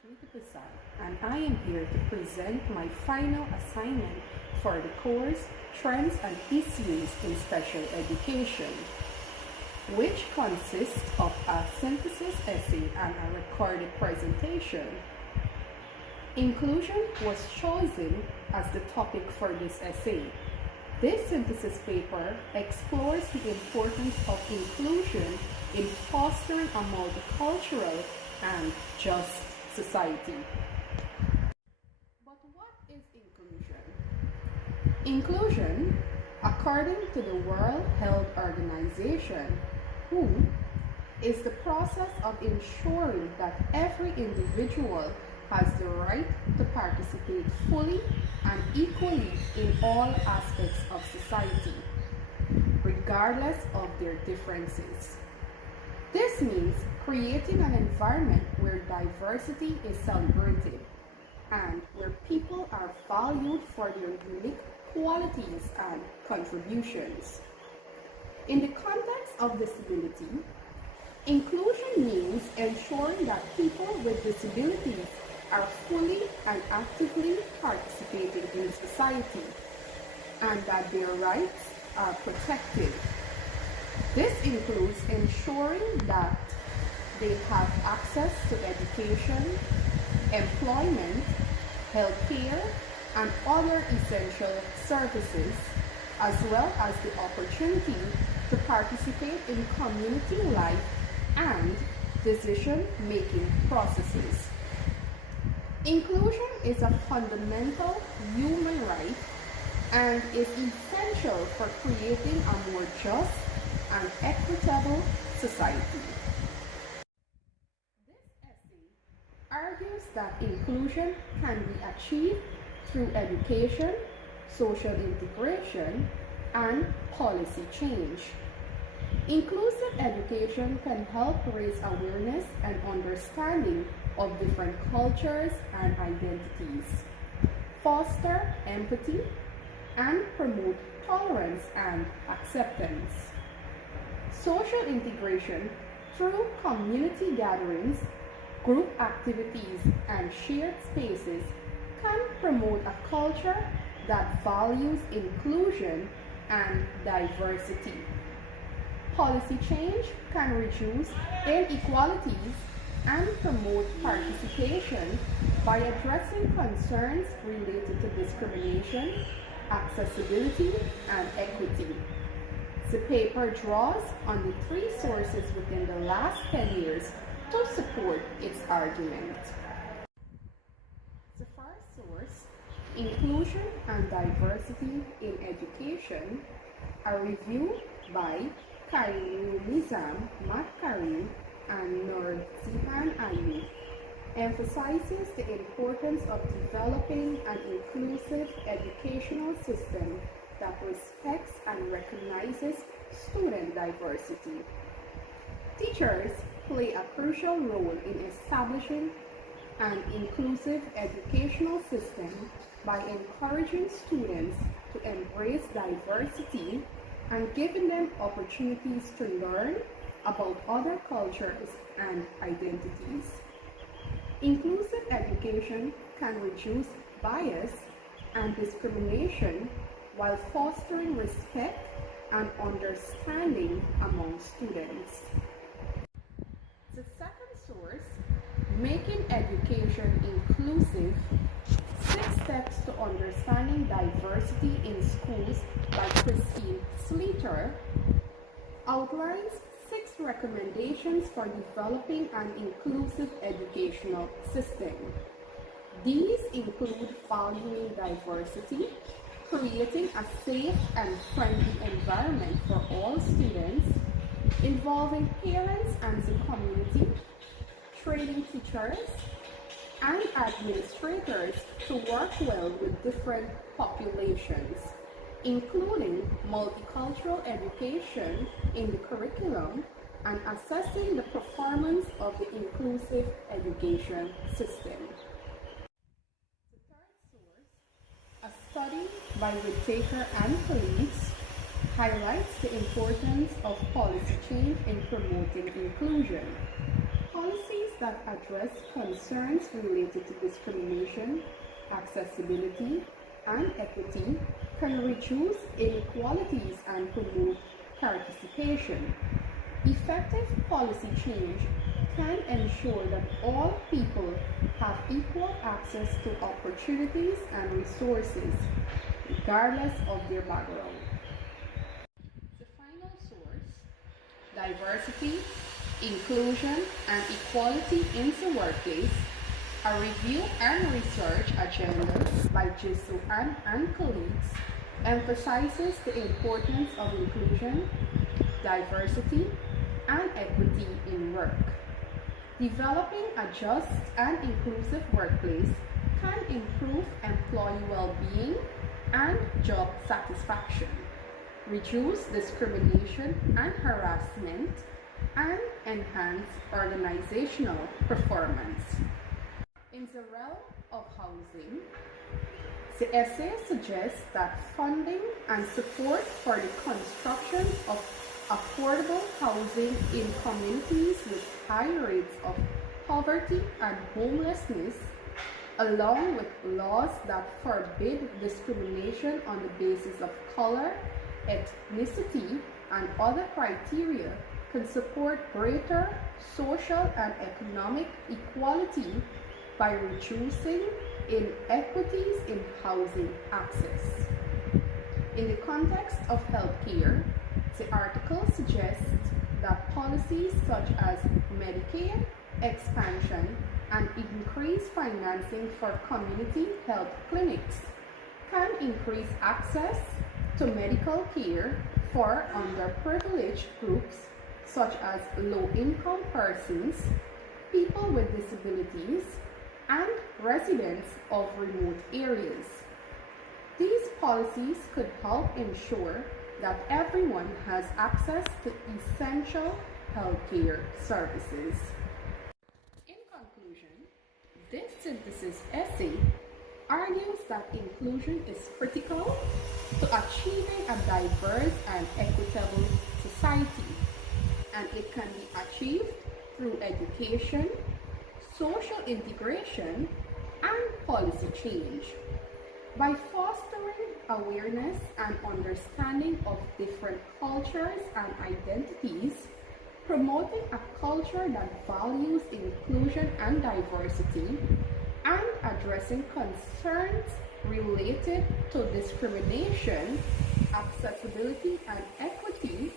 Shriti Prasad, and I am here to present my final assignment for the course Trends and Issues in Special Education, which consists of a synthesis essay and a recorded presentation. Inclusion was chosen as the topic for this essay. This synthesis paper explores the importance of inclusion in fostering a multicultural and just society. But what is inclusion? Inclusion, according to the World Health Organization, WHO, is the process of ensuring that every individual has the right to participate fully and equally in all aspects of society, regardless of their differences. This means creating an environment where diversity is celebrated and where people are valued for their unique qualities and contributions. In the context of disability, inclusion means ensuring that people with disabilities are fully and actively participating in society and that their rights are protected. This includes ensuring that they have access to education, employment, healthcare, and other essential services, as well as the opportunity to participate in community life and decision-making processes. Inclusion is a fundamental human right and is essential for creating a more just and equitable society. This essay argues that inclusion can be achieved through education, social integration, and policy change. Inclusive education can help raise awareness and understanding of different cultures and identities, foster empathy, and promote tolerance and acceptance. Social integration through community gatherings, group activities, and shared spaces can promote a culture that values inclusion and diversity. Policy change can reduce inequalities and promote participation by addressing concerns related to discrimination, accessibility, and equity. The paper draws on the three sources within the last 10 years to support its argument. The first source, Inclusion and Diversity in Education, a review by Karim Nizam, Matt Karim, and Nurzihan Ayub, emphasizes the importance of developing an inclusive educational system that respects and recognizes student diversity. Teachers play a crucial role in establishing an inclusive educational system by encouraging students to embrace diversity and giving them opportunities to learn about other cultures and identities. Inclusive education can reduce bias and discrimination while fostering respect and understanding among students. The second source, Making Education Inclusive, 6 Steps to Understanding Diversity in Schools by Christine Sleeter, outlines 6 recommendations for developing an inclusive educational system. These include valuing diversity, creating a safe and friendly environment for all students, involving parents and the community, training teachers and administrators to work well with different populations, including multicultural education in the curriculum and assessing the performance of the inclusive education system. The third source, a study by Whittaker and colleagues, highlights the importance of policy change in promoting inclusion. Policies that address concerns related to discrimination, accessibility, and equity can reduce inequalities and promote participation. Effective policy change can ensure that all people have equal access to opportunities and resources, regardless of their background. The final source: Diversity, Inclusion, and Equality in the Workplace, a review and research agenda by Jisu and colleagues, emphasizes the importance of inclusion, diversity, and equity in work. Developing a just and inclusive workplace can improve employee well-being and job satisfaction, reduce discrimination and harassment, and enhance organizational performance. In the realm of housing, the essay suggests that funding and support for the construction of affordable housing in communities with high rates of poverty and homelessness, along with laws that forbid discrimination on the basis of color, ethnicity, and other criteria, can support greater social and economic equality by reducing inequities in housing access. In the context of healthcare, the article suggests that policies such as Medicaid expansion and increased financing for community health clinics can increase access to medical care for underprivileged groups such as low-income persons, people with disabilities, and residents of remote areas. These policies could help ensure that everyone has access to essential healthcare services. In conclusion, this synthesis essay argues that inclusion is critical to achieving a diverse and equitable society, and it can be achieved through education, social integration, and policy change. By fostering awareness and understanding of different cultures and identities, promoting a culture that values inclusion and diversity, and addressing concerns related to discrimination, accessibility, and equity,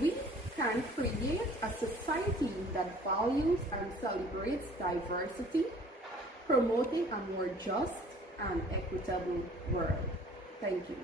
we can create a society that values and celebrates diversity, promoting a more just and equitable world. Thank you.